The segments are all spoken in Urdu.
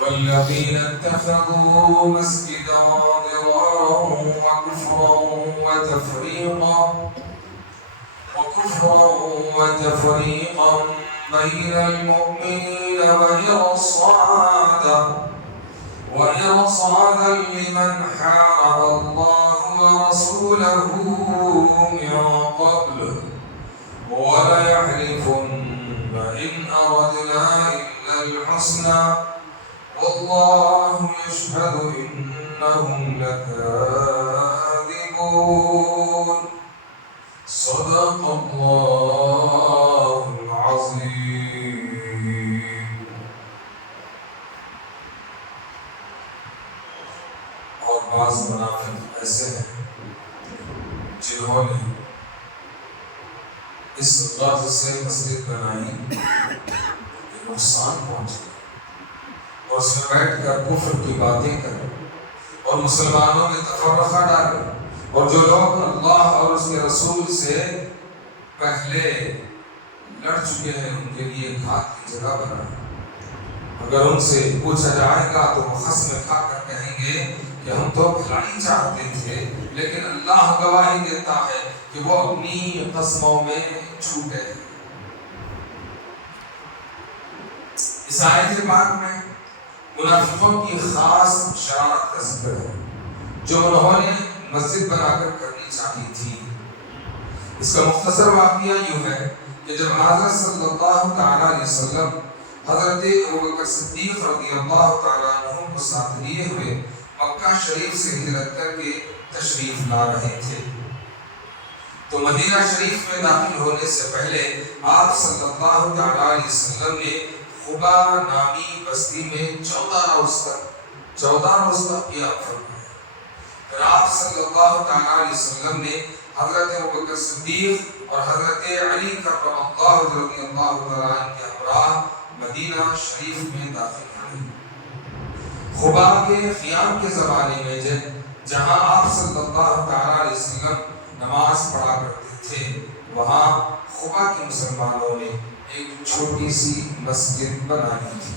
والذين اتخذوا مسجدا ضرارا وتفريقا بين المؤمنين وإرصادا لمن حارب الله ورسوله من قبل وليحلفن إن أردنا إلا الحسنى والله يشهد إنهم لكاذبون صدق الله العظيم. اور بعض منافق ایسے ہیں جنہوں نے اس غرض سے مسجد بنائی کہ نقصان پہنچے اور اس میں بیٹھ کر کفر کی باتیں کریں اور مسلمانوں میں تفرقہ ڈالیں، اور جو لوگ اللہ اور اس کے رسول سے پہلے لڑ چکے ہیں ان کے لیے گھات کی جگہ بنائیں۔ اگر ان سے پوچھا جائے گا تو وہ خصم کھا کر کہیں گے کہ ہم تو بھلائی چاہتے تھے، لیکن اللہ گواہی دیتا ہے کہ وہ اپنی قسموں میں چھوٹے ہیں۔ اس آیت پاک میں منافقوں کی خاص شرارت کا ذکر ہے جو انہوں نے مسجد بنا کر کرنی چاہی تھی۔ اس کا مختصر واقعہ یوں ہے کہ جب حضرت صلی اللہ تعالیٰ علیہ وسلم حضرت ابوبکر صدیق رضی اللہ تعالیٰ عنہ کو ساتھ لیے ہوئے مکہ شریف سے ہجرت کر کے تشریف لا رہے تھے تو مدینہ شریف میں داخل ہونے سے پہلے آپ صلی اللہ تعالیٰ علیہ وسلم نے خبا نامی بستی میں 14 روز تک قیام فرمایا۔ پھر آپ صلی اللہ تعالیٰ علیہ وسلم نے حضرت ابوبکر صدیق اور حضرت علی کرم اللہ رضی اللہ تعالیٰ عنہ کے ہمراہ مدینہ شریف میں داخل ہوئے۔ خبا کے قیام کے زمانے میں جہاں آپ صلی اللہ تعالیٰ علیہ وسلم نماز پڑھا کرتے تھے، وہاں خبا کے مسلمانوں نے ایک چھوٹی سی مسجد بنائی تھی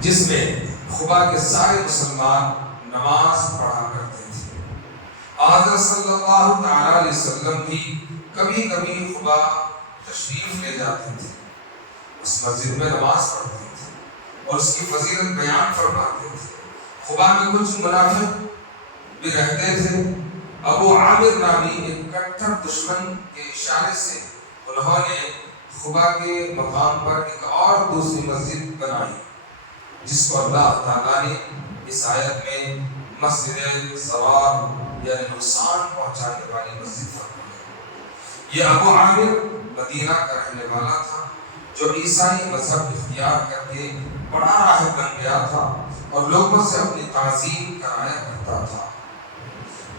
جس میں خبا کے سارے مسلمان نماز پڑھا کرتے تھے۔ حضرت صلی اللہ تعالیٰ علیہ وسلم بھی کبھی کبھی خبا تشریف لے جاتے تھے، اس مسجد میں نماز پڑھتے تھے اور اس کی فضیلت بیان فرماتے تھے۔ خبا میں کچھ منافق بھی رہتے تھے۔ ابو عامر نامی ایک کٹھر دشمن کے اشارے سے انہوں نے خبا کے مقام پر ایک اور دوسری مسجد بنائی جس کو اللہ تعالیٰ نے اس آیت میں مسجد ضرار یعنی نقصان پہنچانے والی مسجد فرمائی۔ یہ ابو عامر مدینہ کا رہنے والا تھا جو عیسائی مذہب اختیار کر کے بڑا راہب بن گیا تھا اور لوگوں سے اپنی تعظیم کرایا کرتا تھا۔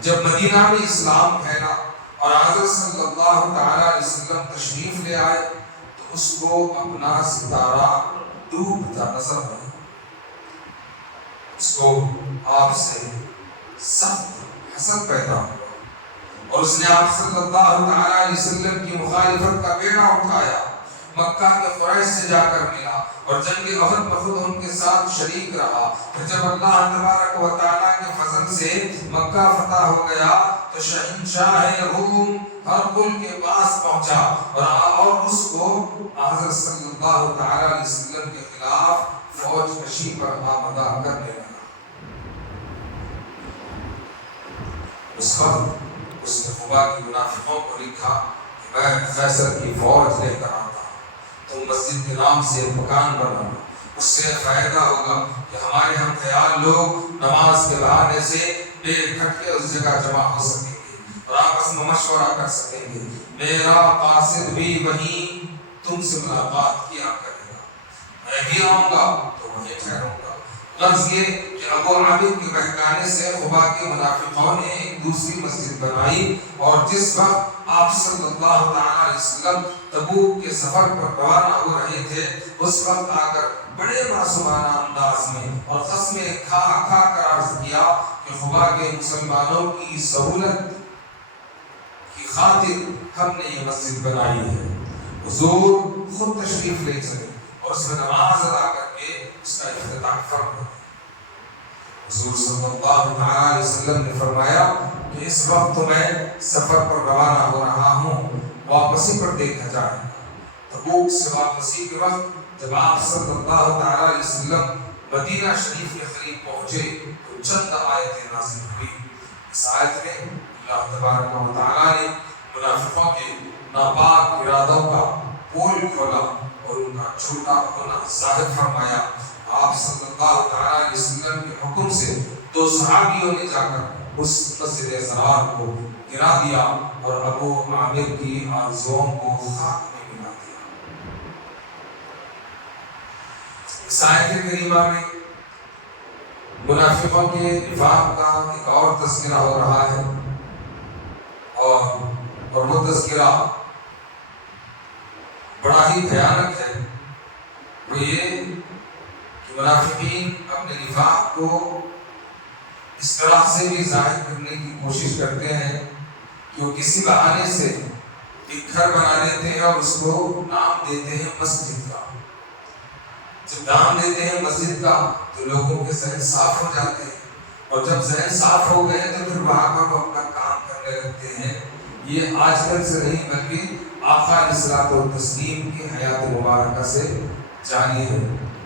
جب مدینہ میں اسلام پھیلا اور حضرت صلی اللہ تعالیٰ علیہ وسلم تشریف لے آئے تو اس کو اپنا ستارہ ڈوبتا نظر آیا۔ اس کو آپ سے سخت حسد پیدا ہوا اور اس نے آپ صلی اللہ تعالیٰ علیہ وسلم کی مخالفت کا بیڑا اٹھایا۔ مکہ کے قریش سے جا کر ملا اور جنگ احد میں خود ان کے ساتھ شریک رہا۔ پھر جب اللہ تبارک و تعالیٰ کے فضل سے مکہ فتح ہو گیا تو شہنشاہ روم ہرقل کے پاس پہنچا اور اس کو حضرت صلی اللہ تعالیٰ علیہ وسلم کے خلاف فوج کشی پر آمادہ کرنے لگا۔ اس وقت اس نے خبا کی منافقوں کو لکھا کہ میں قیصر کی فوج لے کر آتا ہوں، تم مسجد کے نام سے مکان بنانا، اس سے فائدہ ہوگا کہ ہمارے ہم خیال لوگ نماز کے بہانے سے بے اکٹھے اس جگہ جمع ہو سکیں گے اور آپس میں مشورہ کر سکیں گے۔ میرا قاصد بھی وہیں تم سے ملاقات کیا کرے گا، میں بھی آؤں گا تو وہیں ٹھہروں گا۔ غرض یہ کہ ابو عامر کے بہکانے سے خبا کے منافقوں نے ایک دوسری مسجد بنائی اور جس وقت آپ صلی اللہ تعالیٰ علیہ وسلم تبوک کے سفر پر روانہ ہو رہے تھے اس وقت آ کر بڑے معصومانہ انداز میں اور قسم کھا کھا کر عرض کیا کہ خبا کے مسلمانوں کی سہولت کی خاطر ہم نے یہ مسجد بنائی ہے، حضور خود تشریف لے چلے اور اس میں نماز ادا کر کے اس کا افتتاح فرمائے۔ حضور صلی اللہ علیہ وسلم نے فرمایا کہ اس وقت میں سفر پر روانہ ہو رہا ہوں، واپسی پر دیکھا جائے گا۔ تبوک سے واپسی کے وقت جب آپ صلی اللہ علیہ وسلم مدینہ شریف کے قریب پہنچے تو چند آیتیں نازل ہوئی۔ اس آیت میں اللہ تبارک و تعالیٰ نے منافقوں کے ناپاک ارادوں کا پول کھولا اور ان کا جھوٹا ہونا ظاہر فرمایا۔ آپ صلی اللہ علیہ وسلم کے حکم سے دو صحابیوں نے جا کر اس مسجد زرار کو گرا دیا اور ابو عامر کی آرزوؤں کو خاک میں ملا دیا۔ اس آیت کریمہ میں منافقوں کے نفاق کا ایک اور تذکرہ ہو رہا ہے، اور وہ تذکرہ بڑا ہی بھیانک ہے۔ وہ یہ کہ منافقین اپنے نفاق کو اس طرح سے بھی ظاہر کرنے کی کوشش کرتے ہیں کہ وہ کسی بہانے سے ایک گھر بنا لیتے ہیں اور اس کو نام دیتے ہیں مسجد کا۔ جب نام دیتے ہیں مسجد کا تو لوگوں کے ذہن صاف ہو جاتے ہیں، اور جب ذہن صاف ہو گئے تو پھر وہاں پر وہ اپنا کام کرنے لگتے ہیں۔ یہ آج کل سے نہیں بلکہ آقا علیہ الصلوۃ والتسلیم کی حیات مبارکہ سے جاری ہے۔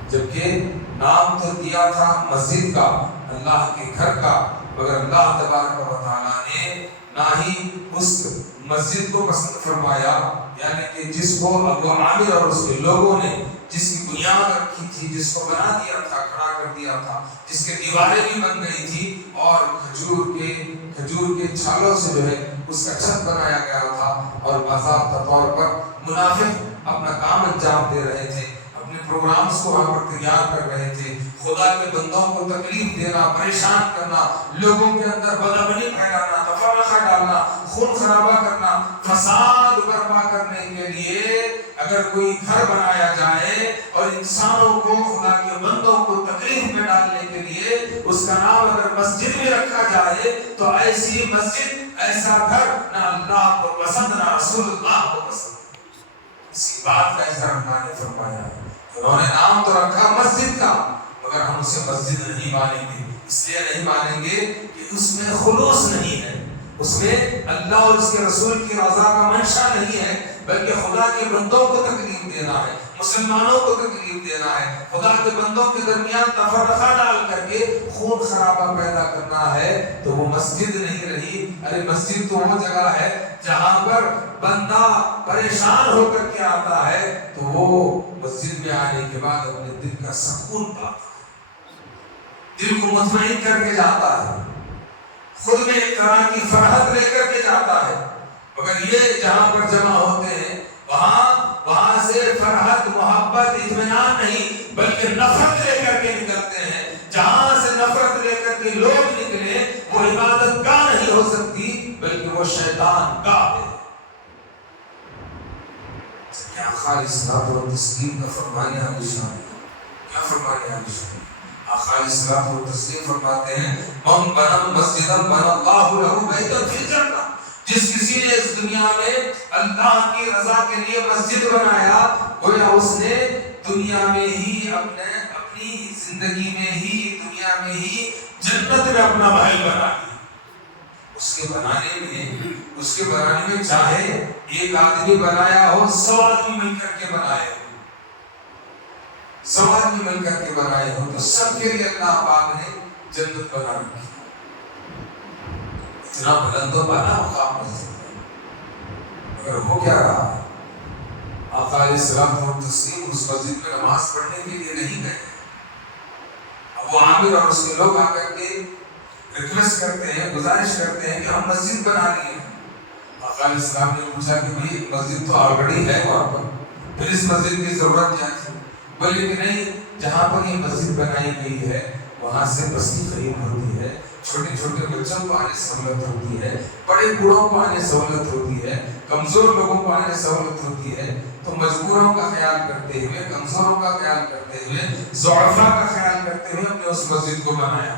جبکہ نام تو دیا تھا مسجد کا، اللہ کے گھر کا، مگر اللہ تبارک و تعالیٰ نے نہ ہی اس مسجد کو پسند فرمایا، یعنی کہ جس کو ابو عامر اور اس کے لوگوں نے جس کی بنیاد رکھی تھی، جس کو بنا دیا تھا، کھڑا کر دیا تھا، جس کے دیواریں بھی بن گئی تھی اور کھجور کے چھالوں سے جو ہے اس کا چھت بنایا گیا تھا، اور باضابطہ طور پر منافق اپنا کام انجام دے رہے تھے، اپنے پروگرامز کو وہاں پر تیار کر رہے تھے، خدا کے بندوں کو تکلیف دینا، پریشان کرنا، لوگوں کے اندر بدامنی پھیلانا، تفرقہ ڈالنا، خون خرابہ کرنا، فساد برپا کرنے کے لیے اگر کوئی گھر بنایا جائے اور انسانوں کو، خدا کے بندوں کو تکلیف میں ڈالنے کے لیے اس کا نام اگر مسجد میں رکھا جائے تو ایسی مسجد، ایسا گھر نہ اللہ کو پسند نہ رسول اللہ کو پسند۔ اسی بات کا اظہار اللہ نے فرمایا، انہوں نے نام تو رکھا مسجد کا، مگر ہم اسے مسجد نہیں مانیں گے۔ اس لیے نہیں مانیں گے کہ اس میں خلوص نہیں ہے، اس میں اللہ اور اس کے رسول کی رضا کا منشا نہیں ہے، بلکہ خدا کے بندوں کو تکلیف دینا ہے، مسلمانوں کو تکلیف دینا ہے، خدا کے بندوں کے درمیان تفرقہ ڈال کر کے خون خرابہ پیدا کرنا ہے، تو وہ مسجد نہیں رہی۔ ارے مسجد تو وہ جگہ ہے جہاں پر بندہ پریشان ہو کر کے آتا ہے تو وہ مسجد میں آنے کے بعد اپنے دل کا سکون پاتا ہے، دل کو مطمئن کر کے جاتا ہے، خود میں ایک طرح کی فرحت لے کر کے جاتا ہے۔ مگر یہ جہاں پر جمع ہوتے ہیں وہاں سے فرحت، محبت، اطمینان نہیں بلکہ نفرت لے کر کے نکلتے ہیں۔ جہاں سے نفرت لے کر کے لوگ نکلے وہ عبادت گاہ نہیں ہو سکتی بلکہ وہ شیطان گاہ ہے۔ کیا خالص صلوات و تسلیم کا فرمانے عالی شان ہے، کیا فرمانے عالی شان ہے۔ خالص صلوات و تسلیم فرماتے ہیں، من بنا مسجدا بنا اللہ له بیتا فی الجنہ، جس کسی نے اس دنیا میں اللہ کی رضا کے لیے مسجد بنایا، گویا اس نے دنیا میں ہی اپنی زندگی میں ہی، دنیا میں ہی جنت میں اپنا محل بنا لیا۔ اس کے بنانے میں چاہے ایک آدمی بنایا ہو، 100 آدمی مل کر کے بنائے ہو، 100 آدمی مل کر کے بنائے ہو، تو سب کے لیے اللہ پاک نے جنت بنا رکھی۔ اتنا بلند و بالا مقام مسجد ہے، مگر ہو کیا رہا ہے؟ آقا علیہ السلام و تسلیم اس مسجد میں نماز پڑھنے کے لیے نہیں گئے۔ ابو عامر اور اس کے لوگ آ کر کے ریکویسٹ کرتے ہیں، گزارش کرتے ہیں کہ ہم مسجد بنا لیے۔ آقا علیہ السلام نے پوچھا کہ بھئی مسجد تو آلریڈی ہے وہاں پر، پھر اس مسجد کی ضرورت کیا تھی؟ بولے کہ نہیں، جہاں پر یہ مسجد بنائی گئی ہے وہاں سے بستی قریب ہوتی ہے، چھوٹے چھوٹے بچوں کو آنے سہولت ہوتی ہے، بڑے بوڑھوں کو آنے سہولت ہوتی ہے، کمزور لوگوں کو آنے سہولت ہوتی ہے، تو مجبوروں کا خیال کرتے ہوئے، کمزوروں کا خیال کرتے ہوئے، ضعفاء کا خیال کرتے ہوئے ہم نے اس مسجد کو بنایا۔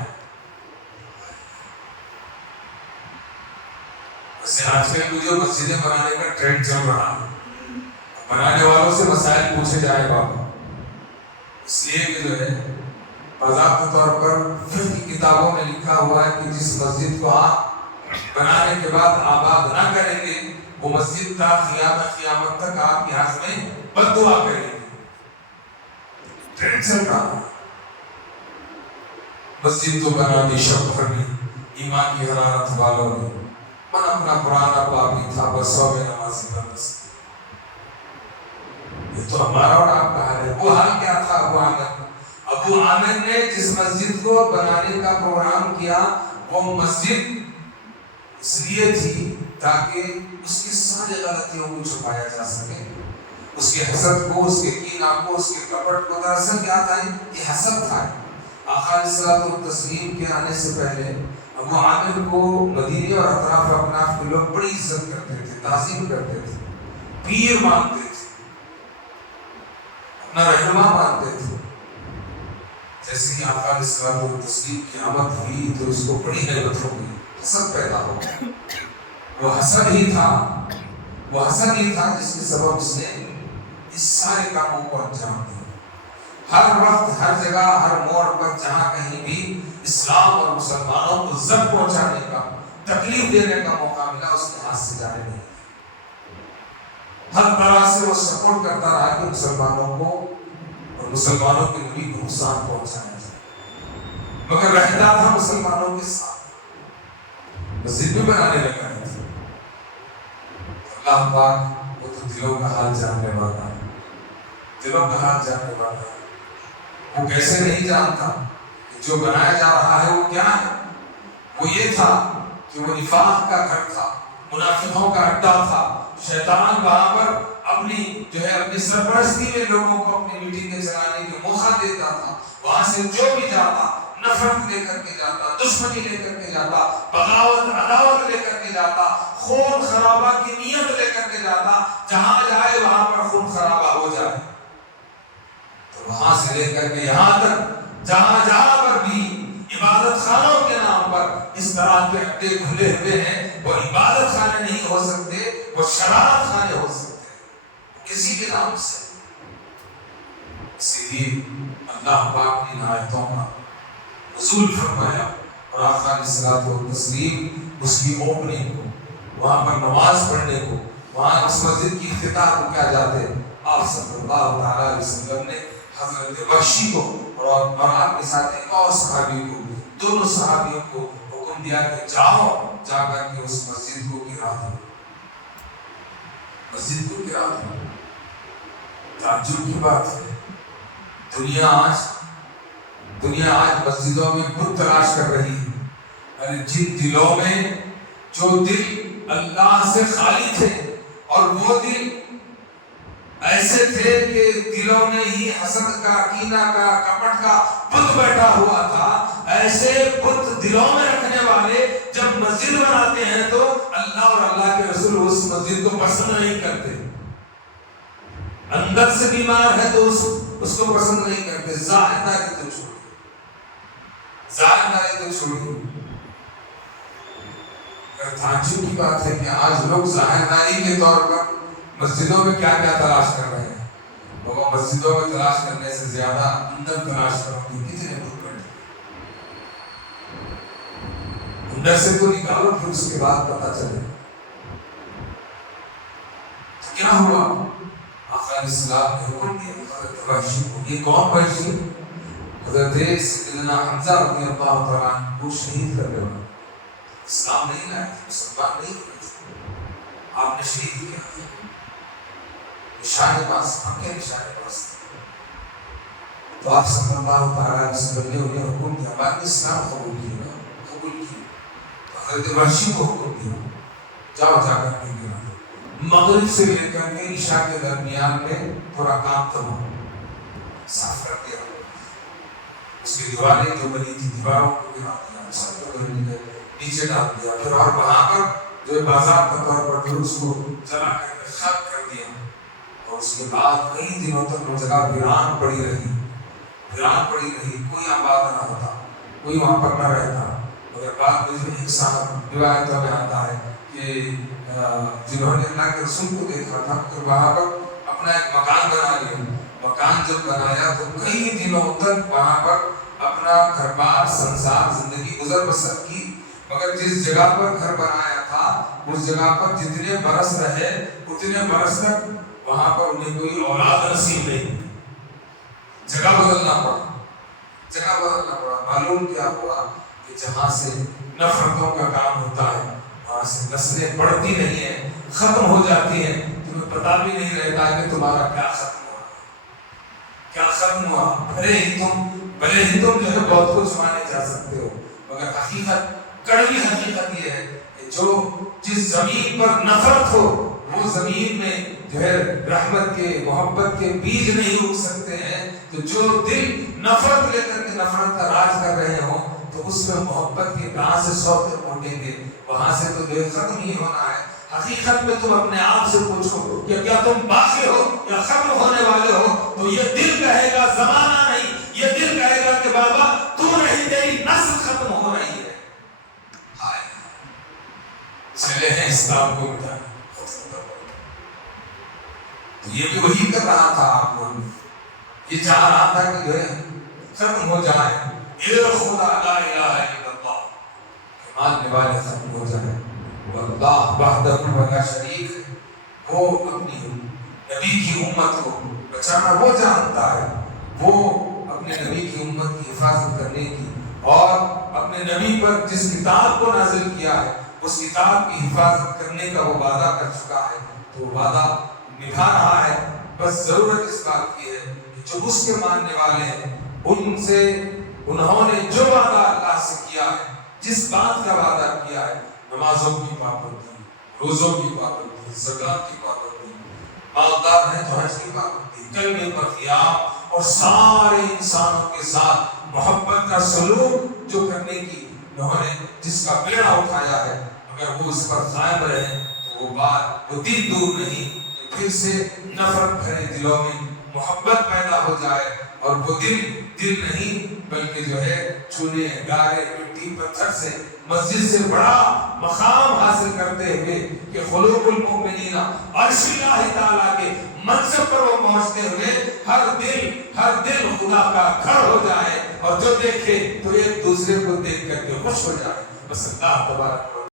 ویسے آج کل جو مسجدیں بنانے کا ٹرینڈ چل رہا ہے، بنانے والوں سے مسائل پوچھے جائے بابا، اس لیے کہ جو ہے باضابطہ طور پر فقہ کی کتابوں میں لکھا ہوا ہے کہ جس مسجد کو آپ بنانے کے بعد آباد نہ کریں گے وہ مسجد کا قیامت تک آپ کے حق میں بد دعا کریں گے. ٹرینڈ چل رہا ہے. مسجد تو بنا دی شب بھر میں ایمان کی حرارت والوں نے، من اپنا پرانا پاپی تھا بس 100 میں نمازی بندس. یہ تو ہمارا اور آپ کا حال ہے. وہ حال کیا تھا ابو عامر نے جس مسجد کو بنانے کا پروگرام کیا وہ مسجد اس لیے تھی تاکہ اس کی ساری غلطیوں کو چھپایا جا سکے، اس کے حسد کو، اس کے کینہ کو، اس کے کپٹ کو. دراصل کیا تھا؟ یہ حسد تھا. آقا علیہ الصلوۃ والتسلیم کے آنے سے پہلے ابو عامر کو مدینے اور اطراف اکناف کے لوگ بڑی عزت کرتے تھے، تعظیم کرتے تھے، پیر مانتے تھے، اپنا رہنما مانتے تھے. جیسے کہ آقا علیہ الصلوۃ والتسلیم کی آمد ہوئی تو اس کو بڑی حیرت ہو گئی، حسد پیدا ہو گیا. وہ حسد ہی تھا جس کے سبب اس نے اس سارے کاموں کو انجام دیا. ہر وقت، ہر جگہ، ہر موڑ پر جہاں کہیں بھی اسلام اور مسلمانوں کو زد پہنچانے کا، تکلیف دینے کا موقع ملا اس کے ہاتھ سے جانے نہیں. ہر طرح سے وہ سپورٹ کرتا رہا کہ مسلمانوں کو اور مسلمانوں کے نبی کو نقصان پہنچایا جائے، مگر رہتا تھا مسلمانوں کے ساتھ. مسجد بھی بنانے لگا ہے. اللہ پاک وہ تو دلوں کا حال جاننے والا ہے، دلوں کا حال جاننے والا ہے. وہ کیسے نہیں جانتا کہ جو بنایا جا رہا ہے وہ کیا ہے؟ وہ یہ تھا کہ وہ نفاق کا گھر تھا، منافقوں کا اڈا تھا. شیطان وہاں پر اپنی سرپرستی میں لوگوں کو اپنی میٹنگیں چلانے کے موقع دیتا تھا. وہاں سے جو بھی جاتا نفرت لے کر کے جاتا، دشمنی لے کر کے جاتا، بغاوت عداوت لے کر کے جاتا، خون خرابہ کی نیت لے کر کے جاتا. جہاں جائے وہاں پر خون خرابہ ہو جائے. وہاں سے لے کر کے یہاں تک جہاں پر بھی عبادت خانوں کے نام پر اس طرح کے اڈے کھلے ہوئے ہیں، وہ عبادت خانے نہیں ہو سکتے، وہ شرارت خانے ہو سکتے ہیں کسی کے نام سے. اسی لیے اللہ پاک نے آیتوں کا نزول فرمایا اور آقا علیہ الصلوۃ والتسلیم اس کی اوپننگ کو، وہاں پر نماز پڑھنے کو، وہاں اس مسجد کی افتتاح کو کیا جاتے آپ صلی اللہ علیہ وسلم نے حضرت وحشی کو اور آپ کے ساتھ ایک اور صحابی کو، دونوں صحابیوں کو حکم دیا کہ جاؤ، جا کر کے اس مسجد کو گرا دو. مسجد کو گرا دو. تعجب کی بات ہے، دنیا آج مسجدوں میں بت تلاش کر رہی ہے. جن دلوں میں جو دل اللہ سے خالی تھے اور وہ دل ایسے تھے کہ دلوں میں ہی حسد کا، کینہ کا، کپٹ کا بت بیٹھا ہوا تھا، ایسے بت دلوں میں رکھنے والے جب مسجد بناتے ہیں تو اللہ اور اللہ کے رسول اس مسجد کو پسند نہیں کرتے. اندر سے بیمار ہے تو اس کو پسند نہیں کرتے. ظاہر داری تو چھوڑی. تعجب کی بات ہے کہ آج لوگ ظاہر داری کے طور پر مسجدوں میں کیا تلاش کر رہے ہیں. وہ مسجدوں میں تلاش کرنے سے زیادہ اندر تلاش کرتے ہیں. کتنے بت بیٹھے اندر سے تو نکالو، پھر اس کے بعد پتا چلے کیا ہوا. آقا علیہ السلام نے حکم دیا حضرت وحشی کو. یہ کون وحشی؟ حضرت سیدنا حمزہ رضی اللہ تعالیٰ عنہ کو شہید کرنے والا. اسلام نہیں لائے تھے، مسلمان نہیں ہوئے تھے، آپ نے شہید کیا. نشان باز، ہم کیا نشان باز تھے. تو آپ صلی اللہ تعالیٰ علیہ وسلم نے انہیں حکم دیا، بعد میں اسلام قبول کیا. حضرت وحشی کو حکم دیا جاؤ، جا کر کے گرا دو. مغرب سے لے کر کے عشاء کے درمیان میں تھوڑا کام تمام صاف کر دیا. اس کی دیواریں جو بنی تھی دیواروں کو گرا دیا، نیچے ڈال دیا. پھر اور وہاں پر جو باضابطہ طور پر پھر اس کو جلا کر خاک کر دیا. اور اس کے بعد کئی دنوں تک وہ جگہ ویران پڑی رہی، کوئی آباد نہ ہوتا، کوئی وہاں پر نہ رہتا. مگر بعد میں ایک صاحب روایتوں میں آتا ہے کہ جنہوں نے اللہ کے رسول کو دیکھا تھا پھر وہاں پر اپنا ایک مکان بنا لیا. مکان جب بنایا تو کئی دنوں تک وہاں پر اپنا گھر بار سنسار زندگی گزر بسر کی، مگر جس جگہ پر گھر بنایا تھا اس جگہ پر جتنے برس رہے اتنے برس تک وہاں پر انہیں کوئی اولاد نصیب نہیں، جگہ بدلنا پڑا۔ معلوم کیا ہوا کہ جہاں سے نفرتوں کا کام ہوتا ہے وہاں سے نسلیں بڑھتی نہیں ہیں، ختم ہو جاتی ہیں، تمہیں پتا بھی نہیں رہتا کہ تمہارا کیا ختم ہوا۔ بھلے ہی تم جو ہے بہت کچھ مانے جا سکتے ہو، مگر حقیقت، کڑوی حقیقت یہ ہے کہ جس زمین پر نفرت ہو وہ زمین میں جو ہے رحمت کے، محبت کے بیج نہیں اگ سکتے ہیں۔ تو جو دل نفرت لے کر کے نفرت کا راج کر رہے ہوں تو اس میں محبت کے کہاں سے سوتے پھوٹیں گے، وہاں سے تو جو ختم ہی ہونا ہے۔ حقیقت میں تم اپنے آپ سے پوچھو کہ کیا تم باقی ہو یا ختم ہونے والے ہو، تو یہ دل کہے گا زمانہ نہیں، یہ دل کہے گا کہ بابا تو نہیں، تیری نسل ختم ہو رہی ہے۔ چلے ہیں اسلام کو مٹانے، یہ بھی وہی کر رہا تھا، آپ کو یہ چاہ رہا تھا کہ جو ہے ختم ہو جائے، خدا لا الہ الا اللہ، ماننے والے ختم ہو جائے، وہ اللہ وحدہ لا شریک ہے، وہ اپنی نبی کی امت کو بچانا وہ جانتا ہے، وہ اپنے نبی کی امت کی حفاظت کرنے کی اور اپنے نبی پر جس کتاب کو نازل کیا ہے اس کتاب کی حفاظت کرنے کا وہ وعدہ کر چکا ہے، تو وہ وعدہ نبھا رہا ہے۔ بس ضرورت اس بات کی ہے کہ جو اس کے ماننے والے ہیں ان سے انہوں نے جو وعدہ اللہ سے کیا ہے، جس بات کا وعدہ کیا ہے، نمازوں کی پابندی، روزوں کی پابندی، زکات کی پابندی، مالدار ہیں تو حج کی پابندی، کلمے پر قیام اور سارے انسانوں کے ساتھ محبت کا سلوک جو کرنے کی انہوں نے جس کا بیڑا اٹھایا ہے، اگر وہ اس پر قائم رہے تو وہ دن دور نہیں کہ پھر سے نفرت بھرے دلوں میں محبت پیدا ہو جائے، اور وہ دل نہیں بلکہ جو ہے چونے گارے مٹی پتھر سے مسجد سے بڑا مقام حاصل کرتے ہوئے کہ خلوق المؤمنین عرش اللہ تعالیٰ کے منصب پر وہ پہنچتے ہوئے ہر دل خدا کا گھر ہو جائے، اور جو دیکھے تو ایک دوسرے کو دیکھ کر کے خوش ہو جائے۔ بس اللہ تبارک